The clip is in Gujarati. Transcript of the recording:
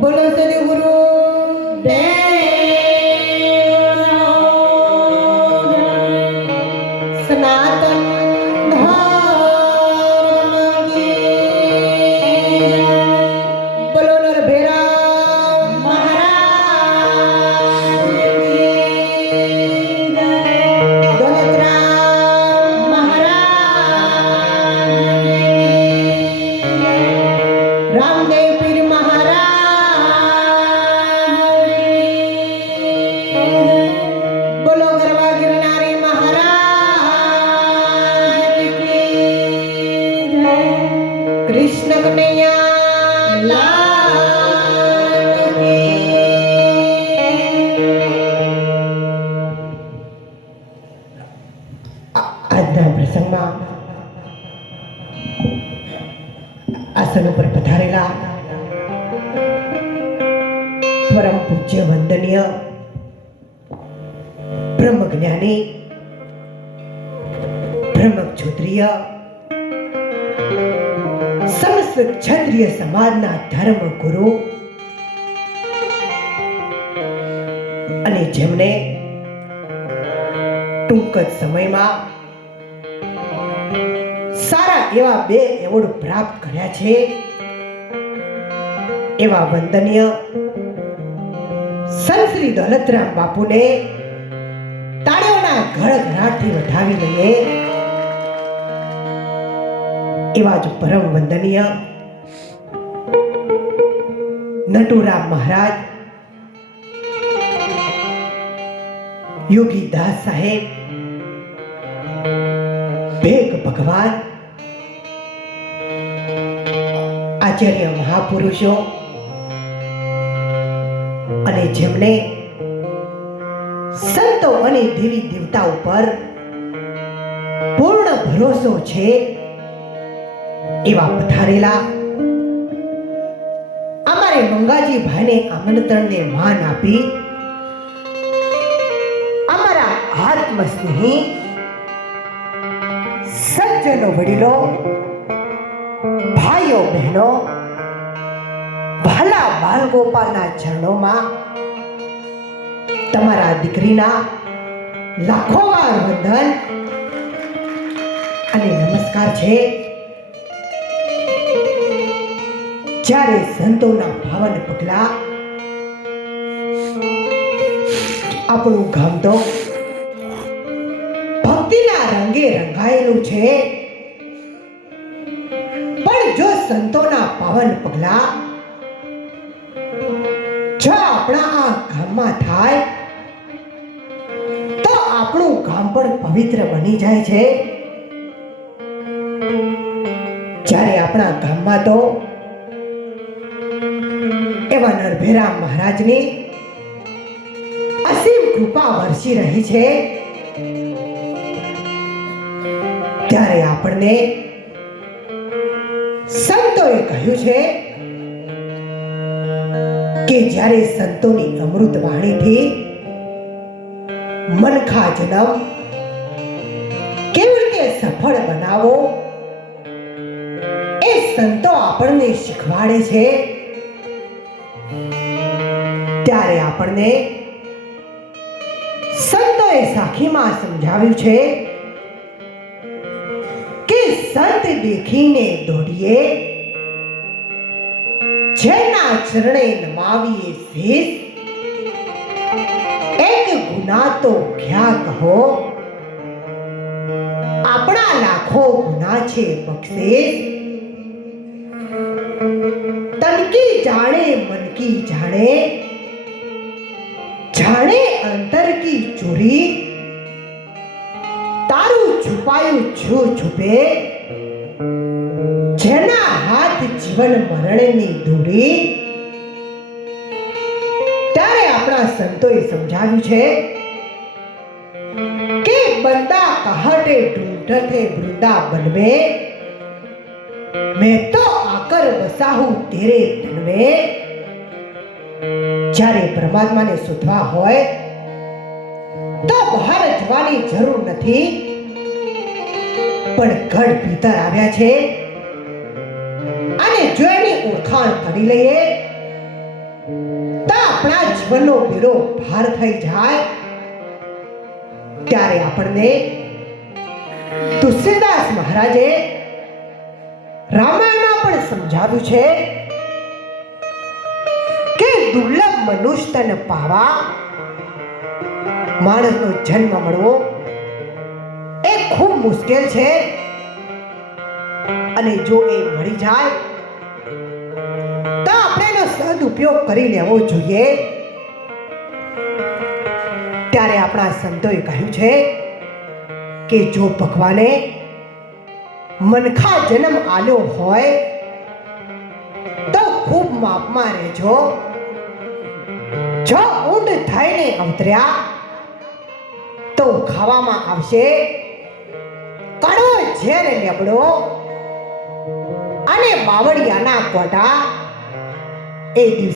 Bolo Sadhguru પરમ પૂજ્ય વંદનીય બ્રહ્મ જ્ઞાની, બ્રહ્મ ક્ષત્રિય, સમસ્ત ક્ષત્રિય સમાજના ધર્મ ગુરુ અને જેમને ટૂંક જ સમયમાં સારા એવા બે એવોર્ડ પ્રાપ્ત કર્યા છે, એવા વંદનીય સંત શ્રી દોલતરામ બાપુને તાળીઓના ઘડઘડાટથી વધાવી લઈએ. એવા જ પરમ વંદનીય નટુરામ મહારાજ, યોગી દાસ સાહેબ, ભેગ ભગવાન, આચાર્ય મહાપુરુષો જેમને સંતો અને દેવી દેવતા ઉપર પૂર્ણ ભરોસો છે એવા પધારેલા અમારે મંગાજી ભાઈને આમંત્રણને માન આપી અમારા આત્મસ્નેહી સજ્જનો વડીલો, ભાઈઓ બહેનો, ભાલા બાલગોપાલના ચરણોમાં તમારા દીકરીના લાખો વાર વંદન અને નમસ્કાર છે. જ્યારે સંતોના ભાવન પગલા આપણું ગામ તો ભક્તિના રંગે રંગાયેલું છે. પણ જો સંતોના પાવન પગલા જો આપણા આ ગામમાં થાય આપણું ગામ પણ પવિત્ર બની જાય છે. જ્યારે આપણા ગામમાં તો એવા નરભેરા મહારાજની અસીમ કૃપા વરસી રહી છે. ત્યારે આપણને સંતોએ કહ્યું છે કે જ્યારે સંતોની અમૃત વાણીથી મનખા જન્મ કેવી રીતે સફળ બનાવો? એ સંતો આપણને શીખવાડે છે. ત્યારે આપણને સંતોએ સાખીમાં સમજાવ્યું છે કે સંત દેખીને દોડીએ, જેના ચરણે નમાવીએ શીશ ગુના તો ક્યાં કહો આપણા લાખો ગુના છે પક્ષે તનકી જાણે મનકી જાણે. જાણે અંતર કી ચોરી. તારું છુપાયું છો છુપે. જેના હાથ જીવન મરણની ધૂળી. ત્યારે આપણા સંતોએ સમજાવ્યું છે बंदा कहते ढूंढते वृंदावन में मैं तो आकर बसा हूं तेरे तन में જ્યારે પરમાત્માને શોધવા હોય તો બહાર જવાની જરૂર નથી પણ ગઢ ભીતર આવ્યા છે અને જો એની ઓળખાણ કરી લઈએ તો આપણા જીવનનો બેડો ભાર થઈ જાય ત્યારે આપણને તુલસીદાસ મહારાજે રામાયણમાં પણ સમજાવ્યું છે કે દુર્લભ મનુષ્યને પાવા માણસનો જન્મ મળવો એ ખૂબ મુશ્કેલ છે. અને જો એ મળી જાય, તો આપણે એનો સદુપયોગ કરી લેવો જોઈએ. ત્યારે આપણા સંતોએ કહ્યું છે કે જો ભગવાને મનખા જન્મ આલ્યો હોય, તો ખૂબ માપમાં રહેજો. જો ઊંડ થઈને અવતર્યા, તો ખાવામાં આવશે કડો ઝેર લેબડો અને બાવળિયાના કોટા એ દિવસે